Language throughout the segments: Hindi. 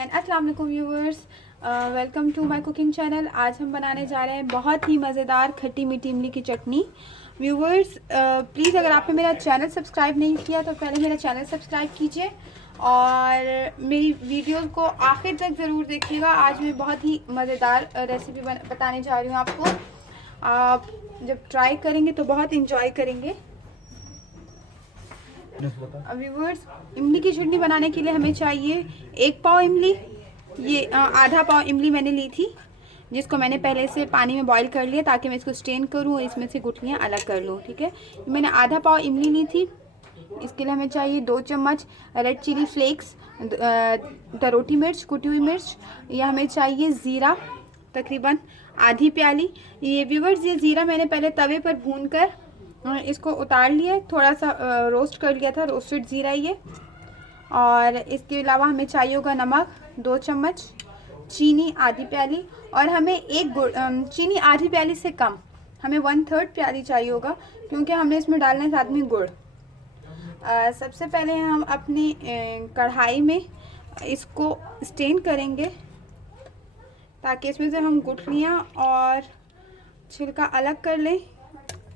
अस्सलाम वालेकुम viewers, welcome to my cooking channel. आज हम बनाने जा रहे हैं बहुत ही मज़ेदार खट्टी मीठी इमली की चटनी। व्यूवर्स प्लीज़ अगर आपने मेरा चैनल सब्सक्राइब नहीं किया तो पहले मेरा चैनल सब्सक्राइब कीजिए और मेरी वीडियो को आखिर तक ज़रूर देखिएगा। आज मैं बहुत ही मज़ेदार रेसिपी बताने जा रही हूँ आपको। आप जब ट्राई करेंगे तो बहुत इंजॉय करेंगे। व्यूवर्स, इमली की चटनी बनाने के लिए हमें चाहिए 1 पाव इमली। ये आधा पाव इमली मैंने ली थी, जिसको मैंने पहले से पानी में बॉईल कर लिया ताकि मैं इसको स्टेन करूँ और इसमें से गुठलियाँ अलग कर लूँ। ठीक है, मैंने आधा पाव इमली ली थी। इसके लिए हमें चाहिए 2 चम्मच रेड चिली फ्लेक्स, दरोटी मिर्च, कुटी हुई मिर्च। या हमें चाहिए ज़ीरा, तकरीबन आधी प्याली। ये व्यूवर्स, ये ज़ीरा मैंने पहले तवे पर भूनकर इसको उतार लिया, थोड़ा सा रोस्ट कर लिया था, रोस्टेड ज़ीरा ये। और इसके अलावा हमें चाहिए होगा नमक 2 चम्मच, चीनी आधी प्याली, और हमें चीनी आधी प्याली से कम, हमें 1/3 प्याली चाहिए होगा क्योंकि हमने इसमें डालना है साथ में गुड़। सबसे पहले हम अपनी कढ़ाई में इसको स्टेन करेंगे ताकि इसमें से हम गुठलियाँ और छिलका अलग कर लें।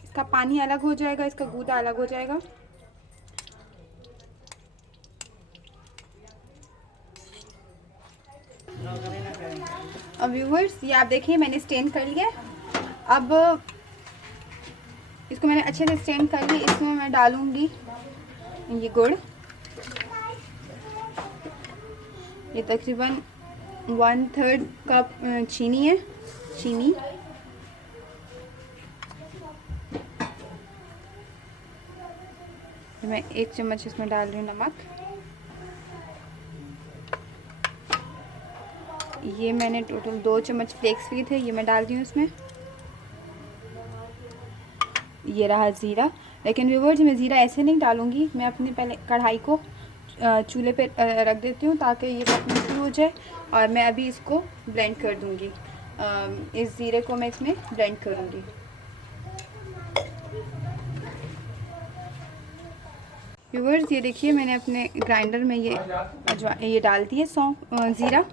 इसका पानी अलग हो जाएगा, इसका गूदा अलग हो जाएगा। अब व्यूवर्स, ये आप देखिए मैंने स्टेन कर लिया। अब इसको मैंने अच्छे से स्टेन कर लिया। इसमें मैं डालूंगी ये गुड़। ये तकरीबन 1/3 कप चीनी है। चीनी मैं 1 चम्मच इसमें डाल रही हूँ नमक। ये मैंने टोटल 2 चम्मच फ्लेक्स लिए थे, ये मैं डाल रही हूँ इसमें। ये रहा ज़ीरा। लेकिन व्यूवर्स, मैं ज़ीरा ऐसे नहीं डालूँगी, मैं अपने पहले कढ़ाई को चूल्हे पे रख देती हूँ ताकि ये पकना शुरू हो जाए और मैं अभी इसको ब्लेंड कर दूँगी। इस ज़ीरे को मैं इसमें ब्लेंड करूँगी। व्यूवर्स, ये देखिए मैंने अपने ग्राइंडर में ये डाल दिए ज़ीरा।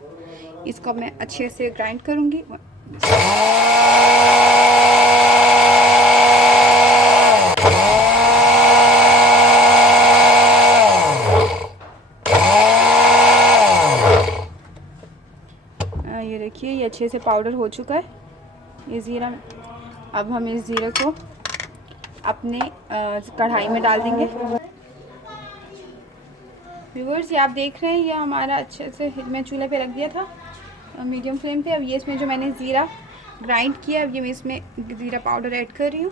इसको मैं अच्छे से ग्राइंड करूँगी। ये देखिए ये अच्छे से पाउडर हो चुका है ये ज़ीरा। अब हम इस ज़ीरे को अपने कढ़ाई में डाल देंगे। व्यूवर्स, ये आप देख रहे हैं ये हमारा अच्छे से, मैं चूल्हे पे रख दिया था मीडियम फ्लेम पे। अब ये इसमें जो मैंने ज़ीरा ग्राइंड किया, अब ये मैं इसमें ज़ीरा पाउडर ऐड कर रही हूँ।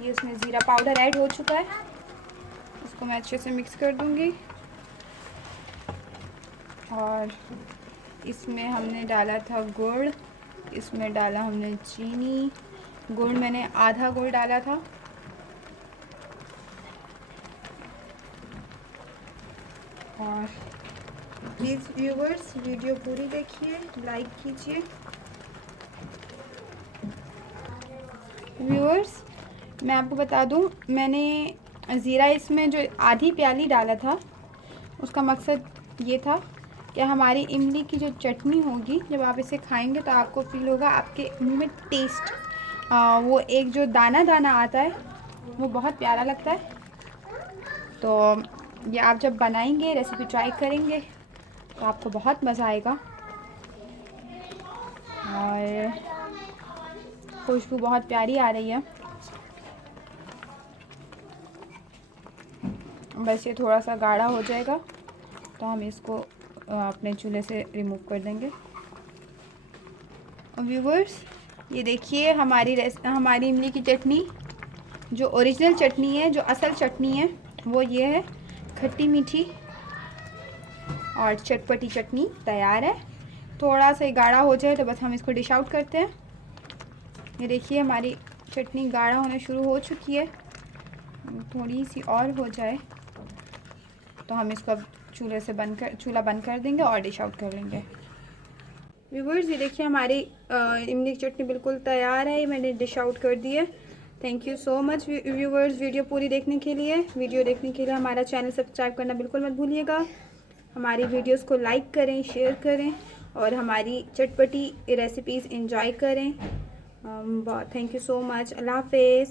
ये इसमें ज़ीरा पाउडर ऐड हो चुका है। इसको मैं अच्छे से मिक्स कर दूँगी। और इसमें हमने डाला था गुड़, इसमें डाला हमने चीनी। गुड़ मैंने आधा गुड़ डाला था। और प्लीज़ व्यूवर्स, वीडियो पूरी देखिए, लाइक कीजिए। व्यूवर्स, मैं आपको बता दूं, मैंने ज़ीरा इसमें जो आधी प्याली डाला था उसका मकसद ये था कि हमारी इमली की जो चटनी होगी, जब आप इसे खाएंगे तो आपको फील होगा आपके मुंह में टेस्ट, वो एक जो दाना दाना आता है वो बहुत प्यारा लगता है। तो ये आप जब बनाएंगे, रेसिपी ट्राई करेंगे तो आपको बहुत मज़ा आएगा और खुशबू बहुत प्यारी आ रही है। बस ये थोड़ा सा गाढ़ा हो जाएगा तो हम इसको अपने चूल्हे से रिमूव कर देंगे। व्यूवर्स, ये देखिए हमारी इमली की चटनी, जो ओरिजिनल चटनी है, जो असल चटनी है, वो ये है। खट्टी मीठी और चटपटी चटनी तैयार है। थोड़ा सा गाढ़ा हो जाए तो बस हम इसको डिश आउट करते हैं। ये देखिए हमारी चटनी गाढ़ा होने शुरू हो चुकी है। थोड़ी सी और हो जाए तो हम इसको अब चूल्हा बंद कर देंगे और डिश आउट कर लेंगे। व्यूवर्स, ये देखिए हमारी इमली की चटनी बिल्कुल तैयार है। मैंने डिश आउट कर दी है। Thank you so much viewers video पूरी देखने के लिए। हमारा चैनल सब्सक्राइब करना बिल्कुल मत भूलिएगा। हमारी वीडियोस को लाइक करें, शेयर करें और हमारी चटपटी रेसिपीज़ एंजॉय करें। Thank you so much. अल्लाह हाफिज़।